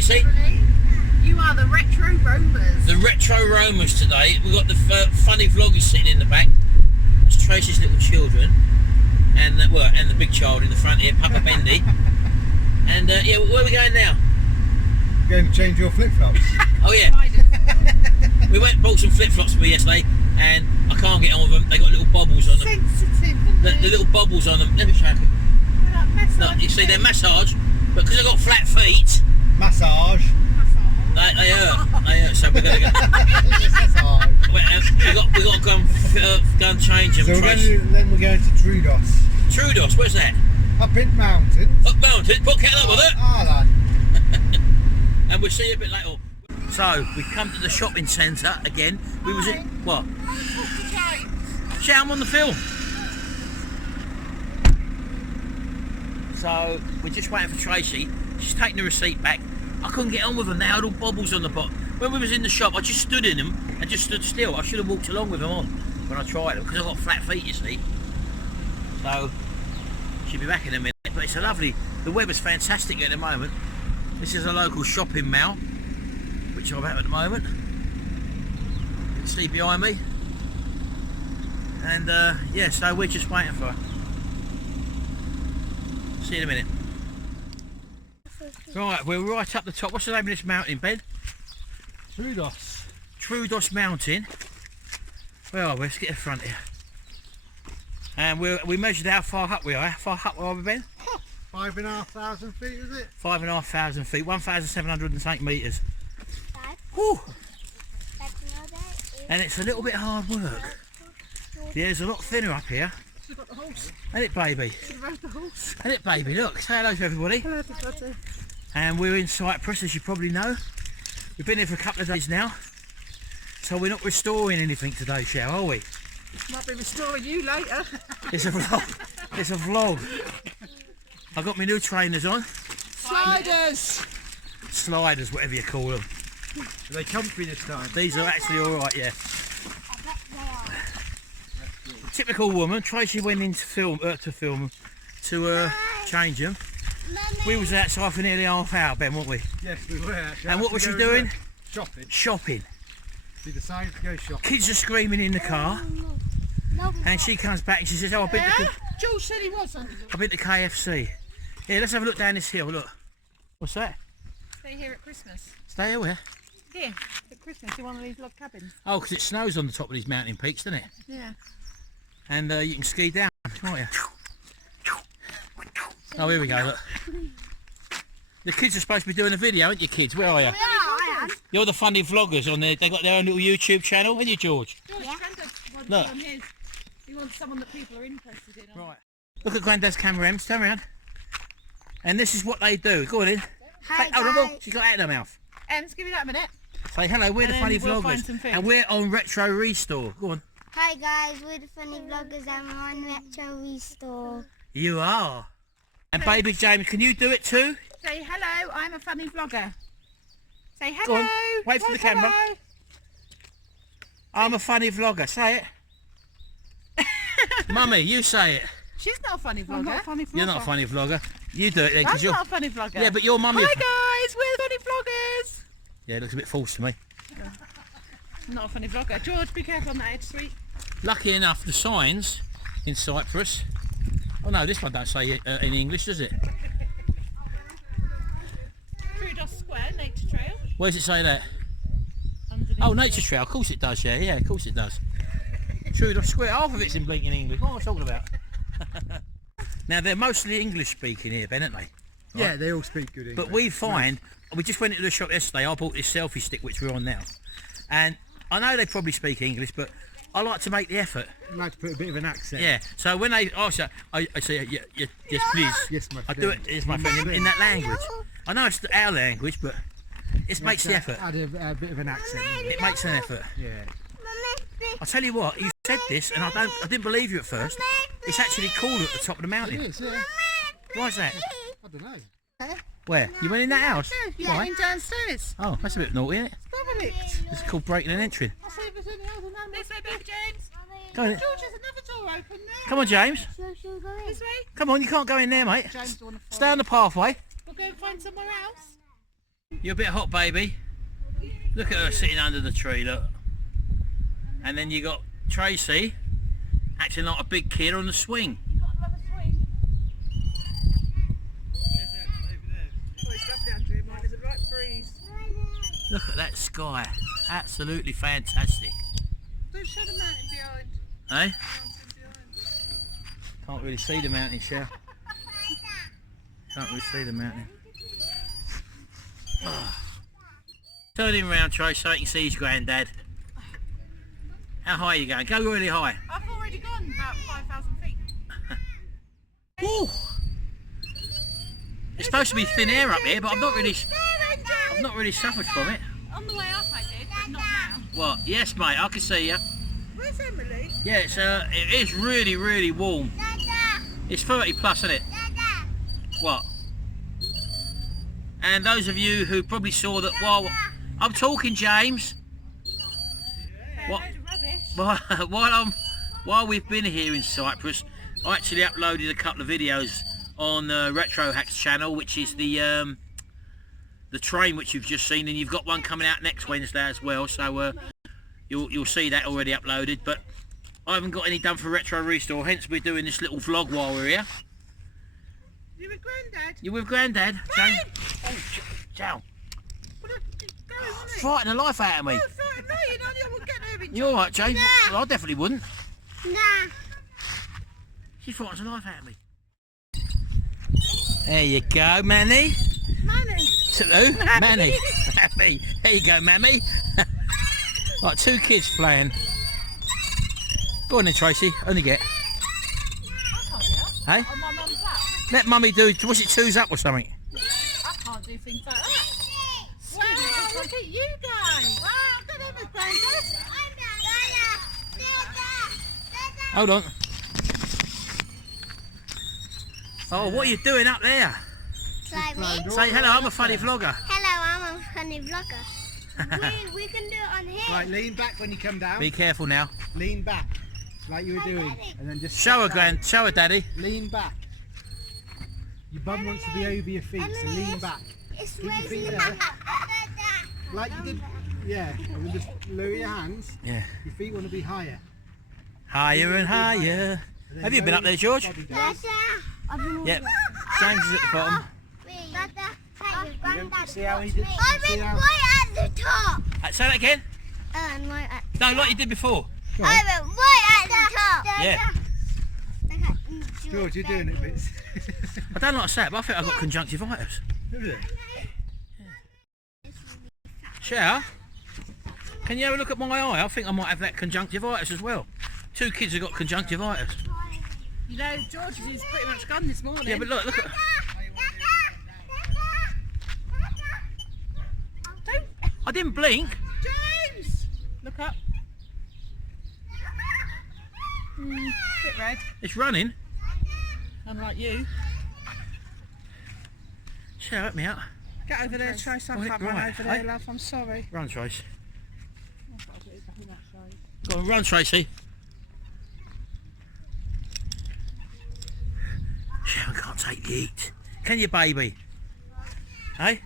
Tracy? You are the Retro Roamers. The Retro Roamers today. We've got the funny vloggers sitting in the back. That's Tracy's little children. And and the big child in the front here, Papa Bendy. And yeah, where are we going now? Going to change your flip-flops. Oh yeah. We went and bought some flip-flops for me yesterday, and I can't get on with them. They got little bobbles on them. Sensitive, The little bobbles on them. Let me show you. Look, you see they're massage, but because I've got flat feet, Massage. they hurt. They hurt. So we're gonna go. we got to go and change them. So then we're going to Troodos. Troodos, where's that? Up in mountains. Up mountain. Put kettle up with it. Ah, lad. And we'll see you a bit later. So we come to the shopping centre again. We was in what? Shout, I'm on the film. So we're just waiting for Tracy. She's taking the receipt back. I couldn't get on with them. They had all bobbles on the bottom. When we was in the shop, I just stood in them and just stood still. I should have walked along with them on when I tried them because I've got flat feet, you see. So she'll be back in a minute. But it's a lovely. The weather's fantastic at the moment. This is a local shopping mall, which I'm at the moment. You can see behind me. And yeah, so we're just waiting for her. See you in a minute. Right, we're right up the top. What's the name of this mountain, Ben? Troodos. Troodos Mountain. Well, let's get in front here. And we measured how far up we are. How far up are we, Ben? 5,500 feet, is it? 5,500 feet, 1,708 metres. Whew. And it's a little bit hard work. Yeah, it's a lot thinner up here. She's got the horse. Ain't it, baby? She's rode the horse. Ain't it, baby? Look, say hello to everybody. Hello, everybody. And we're in Cyprus, as you probably know. We've been here for a couple of days now. So we're not restoring anything today, shall we? Might be restoring you later. It's a vlog. It's a vlog. I've got my new trainers on. Sliders. Sliders, whatever you call them. Are they comfy this time? These are actually alright, yeah. Typical woman. Tracy went in to change them. We was outside for nearly half hour, Ben, weren't we? Yes, we were actually. And what was she doing? Shopping. Shopping. She decided to go shopping. Kids are screaming in the car, and she comes back and she says, "Oh, I've been to George said he wasn't. KFC." Yeah, let's have a look down this hill. Look. What's that? Stay here at Christmas. Stay here where? Here at Christmas in one of these log cabins. Oh, because it snows on the top of these mountain peaks, doesn't it? Yeah. And you can ski down, can't you? Oh, here we go, look. The kids are supposed to be doing a video, aren't you, kids? Where are you? Yeah, I am. You're the funny vloggers on there. They got their own little YouTube channel, haven't you, George? George, Grandad wants Look. it on his. He wants someone that people are interested in. Right. Look at Grandad's camera, Ems. Turn around. And this is what they do. Go on in. Hi, Oh, no, guys. she's got that in her mouth. Let's give me that a minute. Say hello, we're the And funny then we'll find some vloggers. food. And we're on RetroRestore. Go on. Hi guys, we're the funny vloggers and we're on RetroRestore. You are. And baby James, can you do it too? Say hello, I'm a funny vlogger. Say Go hello. on, wait for the camera. Hello. I'm a funny vlogger. Say it. Mummy, you say it. She's not a funny vlogger. I'm not a funny You're not a funny vlogger. You do it then, I'm because you're. not a funny vlogger. Yeah, but your mummy. Hi guys, we're funny vloggers. Yeah, it looks a bit false to me. I'm not a funny vlogger. George, be careful on that edge, sweet. Lucky enough, the signs in Cyprus. Oh no, this one don't say in English, does it? Troodos Square, Nature Trail. Where does it say that? Underneath Oh, Nature Trail. Of course it does. Yeah, yeah, of course it does. Troodos Square. Half of it's in blinking English. What am I talking about? Now they're mostly English speaking here, Ben, aren't they? Yeah, they all speak good English. But we find, we just went into the shop yesterday, I bought this selfie stick which we're on now. And I know they probably speak English, but I like to make the effort. I like to put a bit of an accent. Yeah, so when they ask you, I say, yes please. Yes, my I friend. do it, yes my friend, in that language. I know it's our language, but it makes the effort. Add a bit of an accent. It makes an effort. Yeah. I tell you what, you said this and I didn't believe you at first. It's actually cooler at the top of the It mountain. is, yeah. Why's that? I don't know. Where? You went in that house? You Why? went downstairs. Oh, that's a bit naughty, isn't it? Stop it. It's called breaking and entering. I'll see if there's any other than this way, baby James. Go on. George, there's another door open there. Come on, James. This way. Come on, you can't go in there, mate. James, do you want to Stay on the pathway. We'll go and find somewhere else. You're a bit hot, baby. Look at her sitting under the tree, look. And then you got Tracy acting like a big kid on the swing. You got another swing. Oh, it's lovely under here, mine. There's a right breeze. Look at that sky. Absolutely fantastic. Don't show the mountain behind. Eh? Mountain behind. Can't really see the mountain, Shell. Can't really see the mountain. Turn him around, Trace, so you can see his granddad. How high are you going? Go really high. I've already gone about 5,000 feet. Woo! It's supposed to be thin air up here, but I've not really suffered from it. On the way up I did, but not now. What? Yes, mate, I can see you. Where's Emily? Yeah, it is really, really warm. It's 30 plus, isn't it? What? And those of you who probably saw that while I'm talking, James. What? While we've been here in Cyprus, I actually uploaded a couple of videos on Retro Hack's channel, which is the train which you've just seen, and you've got one coming out next Wednesday as well. So you'll see that already uploaded. But I haven't got any done for RetroRestore, hence we're doing this little vlog while we're here. You with Grandad? You with Grandad? Babe! Oh, Joe. What are you going on it? Frighten the life out of me. Oh, frighten me, you know I won't get there in You alright, James? Well, I definitely wouldn't. Nah. She frightens the life out of me. There you go, Manny. Manny. To who? Manny. Manny. There you go, Mammy. Like two kids playing. Go on then, Tracy. Only get. I can't do Hey? it. On my mum's lap. Let Mummy do. Was it twos up or something? I can't do things like that. Wow, look at you guys. Wow, look at him, Grandad. Hold on. Oh, what are you doing up there? Like me? Say hello, I'm a funny vlogger. Hello, I'm a funny vlogger. we can do it on here. Right, lean back when you come down. Be careful now. Lean back, like you were doing, and then just Show her, sit down. show her, Daddy. Lean back. Your bum wants to be over your feet, so lean back. It's Keep your raising feet the there, like you did. Yeah, and then just lower your hands. Yeah. Your feet want to be higher. Higher and higher. And then Have you been lower up there, your George? body down. Yep. James is at the bottom. See how he did? I've See been how- right at the top. Say that again. And right at No, like you did before. I went right at the top. Yeah. George, you're doing it, bits. I don't like to say it, but I think I've got conjunctivitis. Shall? Can you have a look at my eye? I think I might have that conjunctivitis as well. Two kids have got conjunctivitis. You know, George's is pretty much gone this morning. Yeah, but look at. I didn't blink. James! Look up. Bit red. It's running. Unlike you. Shall help me out? Get over there, Trace. I Right, can't run right, over there, hey? love. I'm sorry. Run, Trace. I've got to do it back in that side. Go on, run, Tracy. Sharon can't take the heat. Can you, baby? Hey?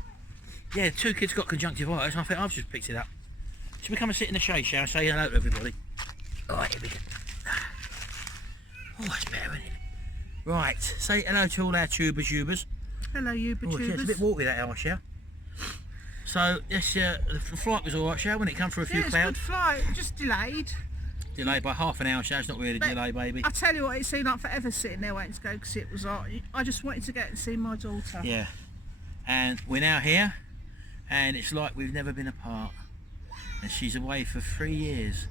Yeah, two kids got conjunctivitis. I think I've just picked it up. Should we come and sit in the shade, Sharon? Say hello to everybody. Alright, here we go. Oh, that's better, isn't it? Right, say hello to all our tubers. Hello, you Oh, yeah, it's a tubers. bit watery that hour, Sharon. So, yes, the flight was alright, Sharon, when it come through a few Yeah, it's a clouds. good flight. Just delayed. Delayed by half an hour, Sharon. It's not really a But delay, baby. I tell you what, it seemed like forever sitting there waiting to go because it was hot. I just wanted to get and see my daughter. Yeah. And we're now here, and it's like we've never been apart. And she's away for 3 years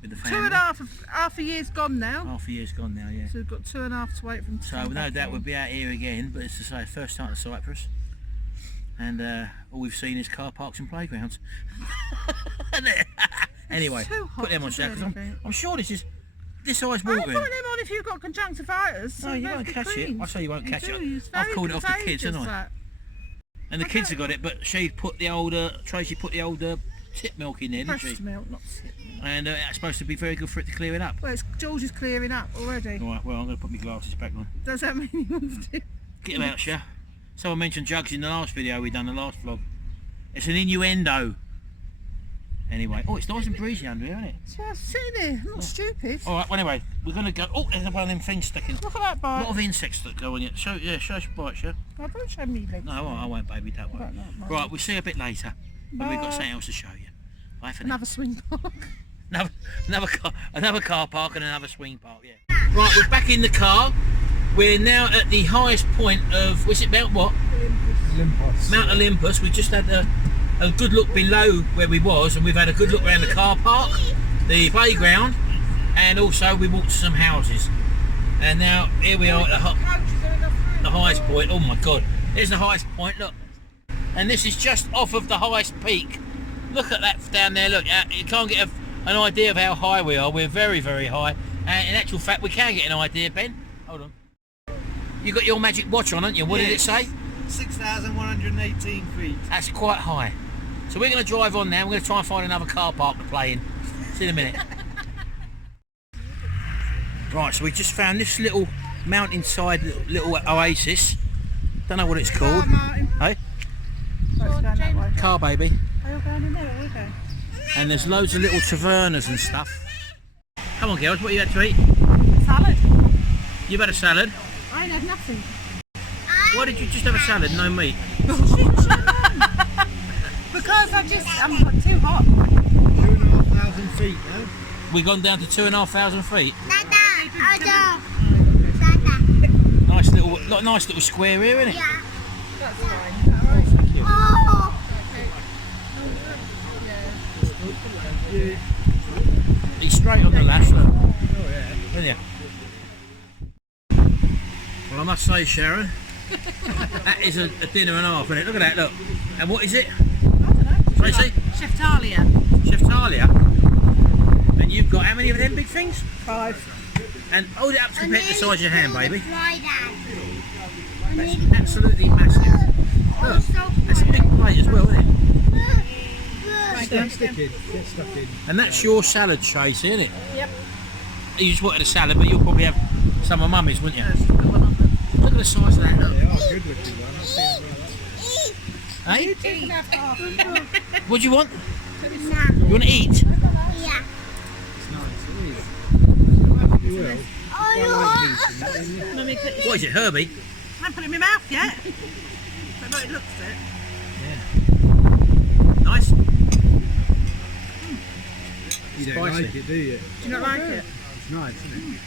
with the family. 2.5 years gone now. Half a year's gone now, yeah. So we've got 2.5 to wait for them to So come no back doubt in. we'll be out here again, but it's to say first time to Cyprus. And all we've seen is car parks and playgrounds. Isn't it? Anyway, too hot put them on, to do Shaq, 'cause anything. I'm sure this ice I water put in. them on if you've got conjunctivitis. No, you won't catch it. I say you won't catch it. I've called it off the kids, haven't I? And the kids have got it, but she put the older, Tracy put the older tip milk in there, didn't Breast she? milk, not tip milk. And it's supposed to be very good for it to clear it up. Well, George is clearing up already. Right, well, I'm going to put my glasses back on. Does that mean he wants to? Get them out, Shah. Someone mentioned jugs in the last video we done, the last vlog. It's an innuendo. Anyway, oh, it's nice and breezy under here, isn't it? So I was sitting there, I'm not stupid. All right, well, anyway, we're going to go... Oh, there's one of them things sticking. Look at that A bite. lot of insects that go on you. Show us bites, yeah? Oh, don't show me legs. No, I won't, baby, don't worry. No. Right, we'll see you a bit later. When we've got Bye. something else to show you. Bye for now. Another swing park. Another car park and another swing park, yeah. Right, we're back in the car. We're now at the highest point of... Was it Mount what? Olympus. Mount Olympus. We just had a good look below where we was, and we've had a good look around the car park, the playground, and also we walked to some houses. And now here we are at the highest point. Oh my god, there's the highest point, look. And this is just off of the highest peak. Look at that down there, look. You can't get an idea of how high we are. We're very, very high. And in actual fact, we can get an idea, Ben. Hold on. You got your magic watch on, haven't you? What did it say? 6,118 feet. That's quite high. So we're going to drive on now. We're going to try and find another car park to play in. See you in a minute. Right, so we just found this little mountainside little oasis. Don't know what it's called. Hey? Car baby. Are you going in there? Where are we going? And there's loads of little tavernas and stuff. Come on, girls, what you had to eat? Salad. You've had a salad. I ain't had nothing. Why did you just have a salad, no meat? Because I'm too hot. 2,500 feet, no? We've gone down to 2,500 feet. Nice little square here, isn't it? Yeah. That's fine. Alright. Thank you. Oh. He's straight on the lash, look. Oh, yeah. Isn't you? Well, I must say, Sharon, that is a dinner and a half, isn't it? Look at that, look. And what is it? I don't know. Tracy? Chef Talia. Chef Talia. And you've got how many of them big things? 5. And hold it up to compare to the size of your hand, baby. Fly down. That's absolutely massive. Look, that's a big plate as well, isn't it? Get stuck in. And that's your salad, Tracy, isn't it? Yep. You just wanted a salad, but you'll probably have some of Mummy's, wouldn't you? Look at the size of that, look. They are good looking ones. Hey? You can have half. What do you want? Nah. You want to eat? Yeah. You will. Oh, Mummy, put your... What is it, Herbie? I haven't put it in my mouth yet. But no, it looks it. Yeah. Nice? You don't Spicy. like it, do you? Do you not like it? It's nice, isn't it?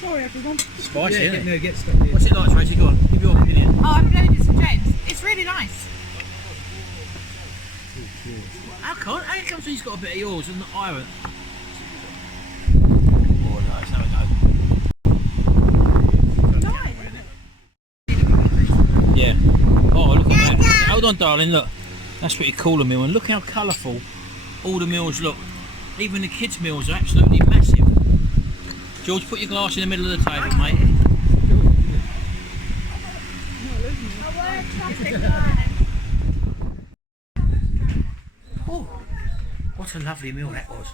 Sorry, everyone. Spicy, Yeah, isn't it? no, get stuck in. What's it like, Tracy? Go on, give your opinion. Oh, I'm going to some James. It's really nice. How comes he's got a bit of yours and I haven't? Oh, no, let's have a go. Nice. Yeah. Oh, look at that. Hold on, darling, look. That's pretty cool, the meal. And look how colourful all the meals look. Even the kids' meals are absolutely massive. George, put your glass in the middle of the table, mate. Oh, what a lovely meal that was.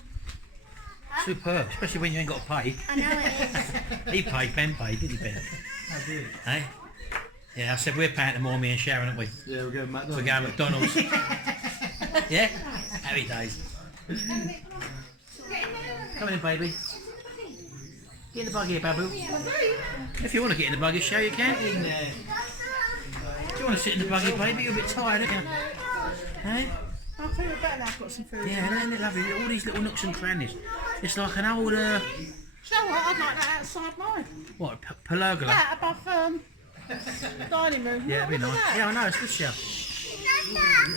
Superb, especially when you ain't got to pay. I know it is. He paid, Ben paid, didn't he, Ben? I did. Hey? Yeah, I said we're paying tomorrow, me and Sharon, aren't we? Yeah, we're going McDonald's. We're going McDonald's. Yeah? Happy days. Come in, baby. Get in the buggy, Babu. If you want to get in the buggy, show you can. In there. Do you want to sit in the buggy, baby? You're a bit tired, aren't you? Hey? I feel better now I've got some food. Yeah, isn't it lovely? All these little nooks and crannies. It's like an old, Do you know what? I'd like that outside mine. what, pergola? That above dining room. Yeah, it'd be Look at nice. that. Yeah, I know, it's good show.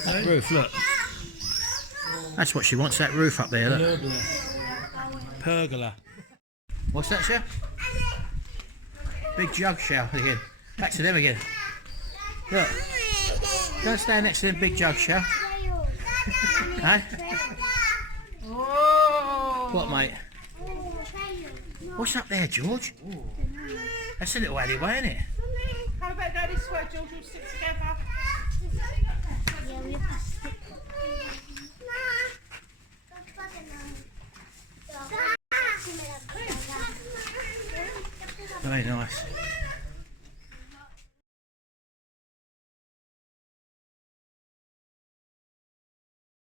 That roof, look. That's what she wants, that roof up there, look. Pergola. What's that, Chef? Big jug shell again. Back to them again. Look. Don't stand next to them big jug shell. Hey? Oh. What, mate? What's up there, George? That's a little alleyway, isn't it? How about go this way, George? We'll sit together. Very nice.